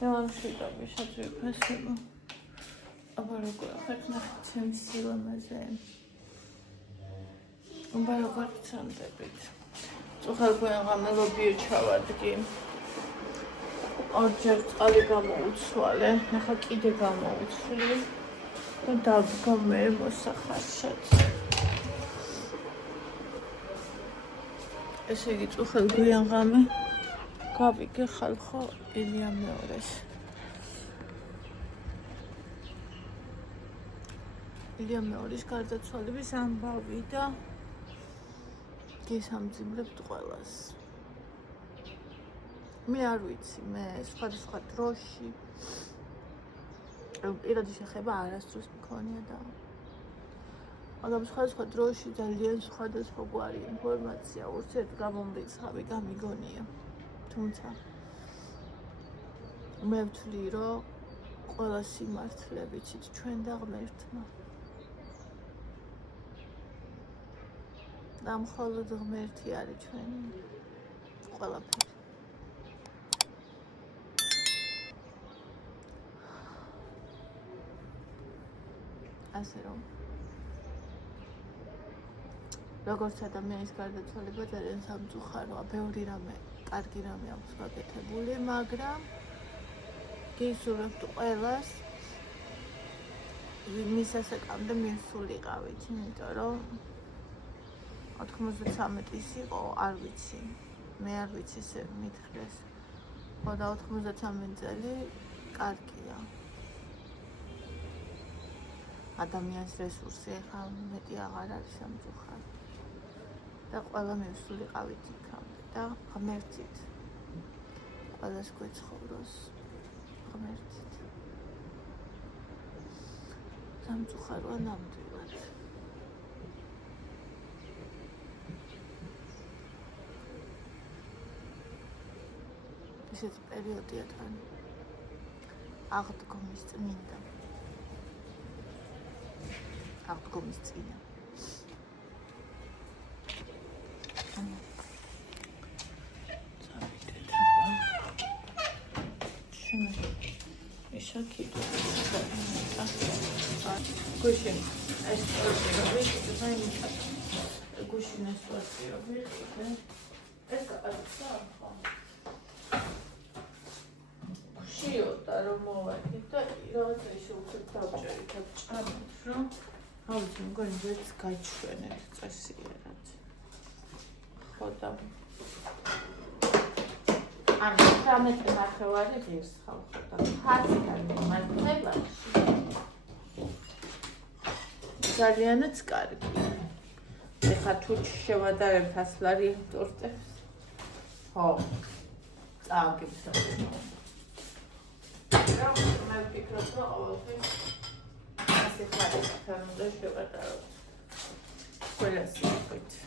Devam şatrıyor. Abarık artık temsilimize. Abarık artık sandebit. Çoxalqoyan გამელო ბიერ ჩავარდგი. ორჯერ წყალი გამოუცვალე, ახლა კიდე გამოუცვლი და დავდგა მე მოსახარშად. ესე იგი წუხალგოიან ღამე გავიგე ხალხო ილია მეორეს. ილია მეორის გარდაცვალების ამბავი და გესამძიმლებთ ყველას. მე არ ვიცი, მე სხვადასხვა დროში პირადი შეხება არასდროს მქონია და მაგრამ სხვადასხვა დროში ძალიან სხვადასხვაგვარი ინფორმაცია ურთიერთ გამომრიცხავი გამიგონია. თუმცა მე ვთვლი, რომ ყველა სიმართლე ვიცით ჩვენ და ღმერთმა. და მხოლოდ ღმერთი არის ჩვენი ყველაფერი. ასე რომ როგორც ადამიანის გარდაცვალება ძალიან სამწუხაროა, ბევრი რამე, კარგი რამე აქვს გაკეთებული, მაგრამ გისურვებთ ყველას მის ასაკამდე მისულიყავით, იმიტომ რომ 93-ის იყო, არ ვიცი. მე არ ვიცი ესე მითხრეს. ხო და 93 წელი კარგია. ადამიანის რესურსი ახლა მეტი აღარ არის სამწუხაროდ. და ყველა მივსულიყავით იქამდე და ღმერთით. ყველას გვეცხოვროს ღმერთით. სამწუხაროა ნამდვილად. ესეთი პერიოდია თან აღდგომის წმინდა. აღდგომის წინა. Ისა კიდე გუშინ ეს პროცესი დაიმიტა. გუშინ ეს პროცესი ეს გააკეთა ხო? შიოდა რომ მოვაკეთე და რაღაცა ისე უფრო დავჭერით ჭამოთ რომ ავიცი მგონი ვერც გაჩვენეთ წესიერად. ხო და ამ 13 ნახევარი ღირს ხალხო და 10-დან მარტივაში ძალიანაც კარგი. ეხლა თუ შევადარებთ 100 ლარი ტორტებს. ხო. წააგებს და მე ვფიქრობ, რომ ყოველთვის ასე ხარ უნდა შევადაროთ. ყველა სიტყვით.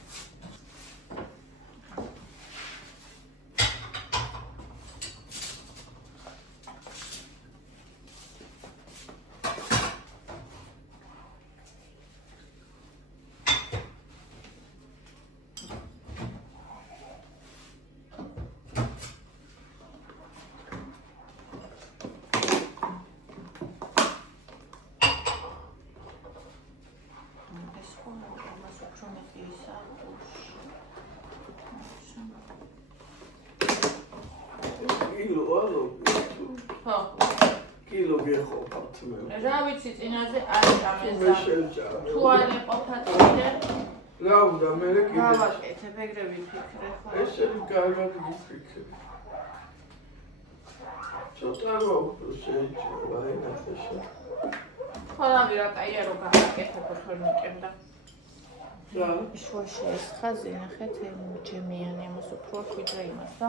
კილო გეხობთ მე. რა ვიცი წინაზე არ ჭამეს. თუ არ ეყოფათ კიდე. რა უნდა მე კიდე. გავაკეთებ, ეგრე ვიფიქრე ხო. ესე კარგად ვიფიქრე. ცოტა რომ შეიძლება ინახე შე. ხოლმე რა კაია რომ გავაკეთებ თორნიკემ და. რა? შუაში ეს ხაზი ნახეთ, ჯემიანი ამას უფრო ხვიდრა იმას და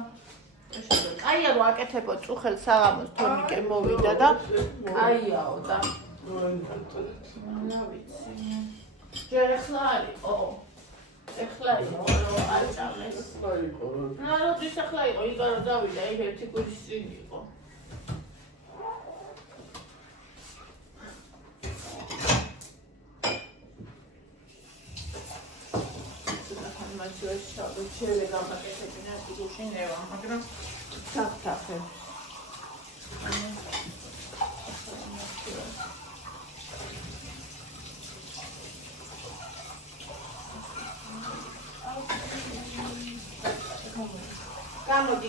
კაია რომ აკეთებო წუხელ საღამოს თორნიკე მოვიდა და კაიაო და რა ვიცი ჯერ ახლა არისო ახლა იყო რომ არ ჭამეს რა როდის ახლა იყო იგა რომ დავიდა ეგ ერთი კვირის წინ იყო შეიძლება შევე გამაკეთებინა გუშინ ევა მაგრამ თახთახე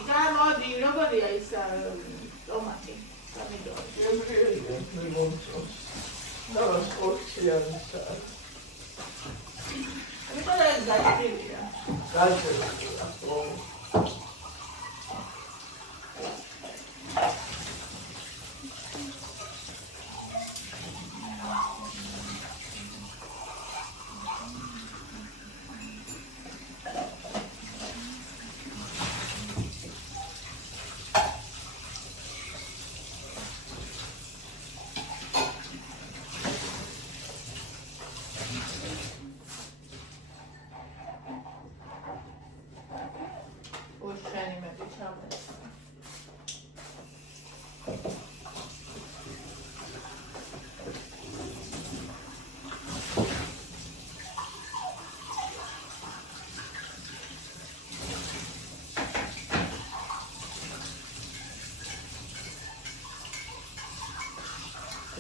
გამოდი, როგორია ის ტომატი, პომიდორი. გემრიელია, მე მომწონს. დავას ორციანისა. ამიტომ ეს დაჭირია. გაჭირია, რომ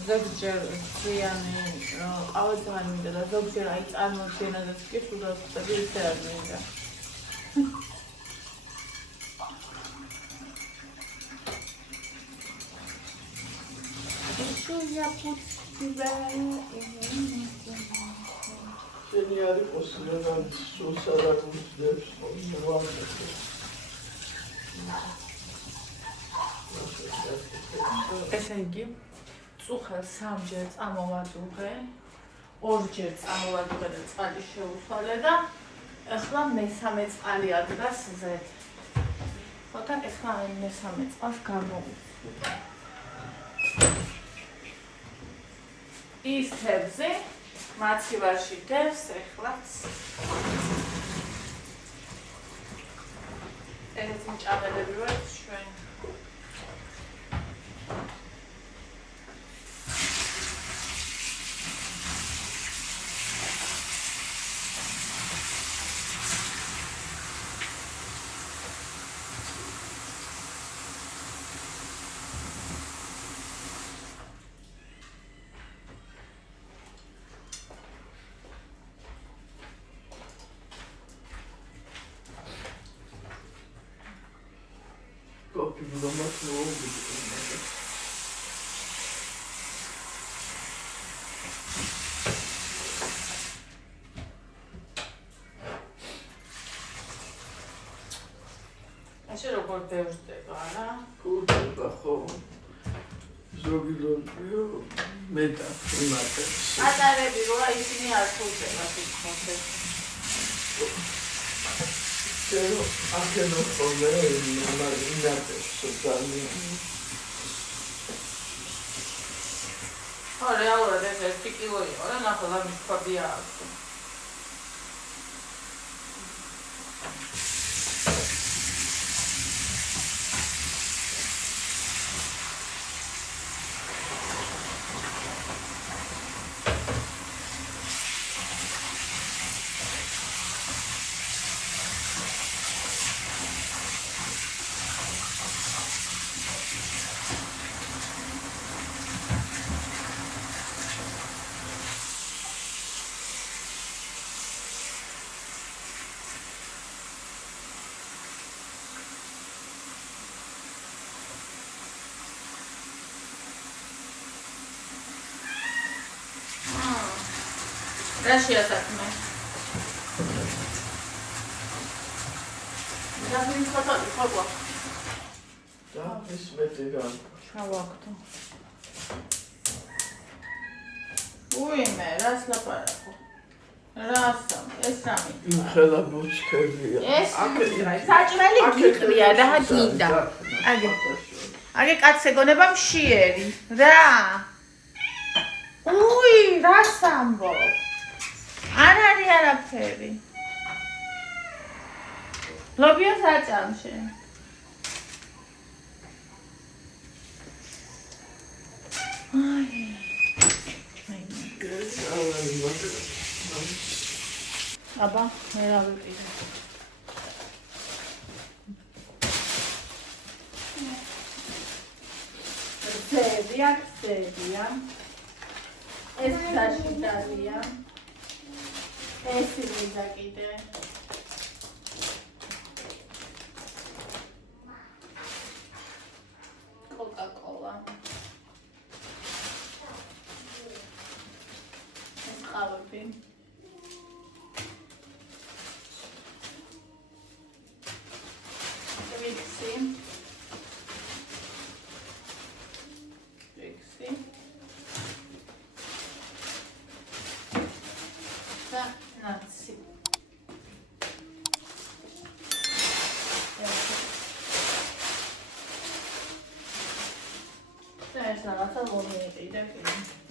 ზოგჯერ ზიანი ყავადაღანი მინდა და ზოგჯერ აი წარმოდგენადაც კი სულაც ხდება ისე არ მინდა. შუია პუციბე. შენი არ იყოს რა სულს არ აღუძდებს მოვალწე. ესე იგი წუხელს სამჯერ წამოვადუღე, ორჯერ წამოვადუღე და წყალი შეუცვალე და ახლა მესამე წყალი ადგას ზედ. ხოთა ახლა აი მესამე წყალს გამოვუხდი. ის თევზი მაცივარში დევს ეხლაც. ეს მჭამელები ვარ ჩვენ. Copy do nosso novo. Așa როგორ ბევრდება რა. გულდება ხო? ზოგი ლოდიო მეტა იმატებს. ატარები როა ისინი არ ხდება თვითონ. Pero anche non come immaginate soltanto. რეალურად ეს 1 კილო იყო რა ნახე და მის ფაბია აქვს. რა შეასაქმე? დაგვის ხოთი ხოგვა. და ის მეტიდან ჩავაგდო. უიმე, რას ლაპარაკო? რასა, ეს რამე? იმ ხელა ბუჩქებია. ეს საჭმელი გიყრია რა გინდა. აგე კაცე გონება მშიერი. რა? უი, რას ამბობ? არ არის არაფერი. ლობიოს აწამში. აი. აბა, მე რა ვიყიდე. ზედია. ეს საშიდარია. ეს იმიდა კიდე. ეს რაღაცა მომიიყიდე კიდე.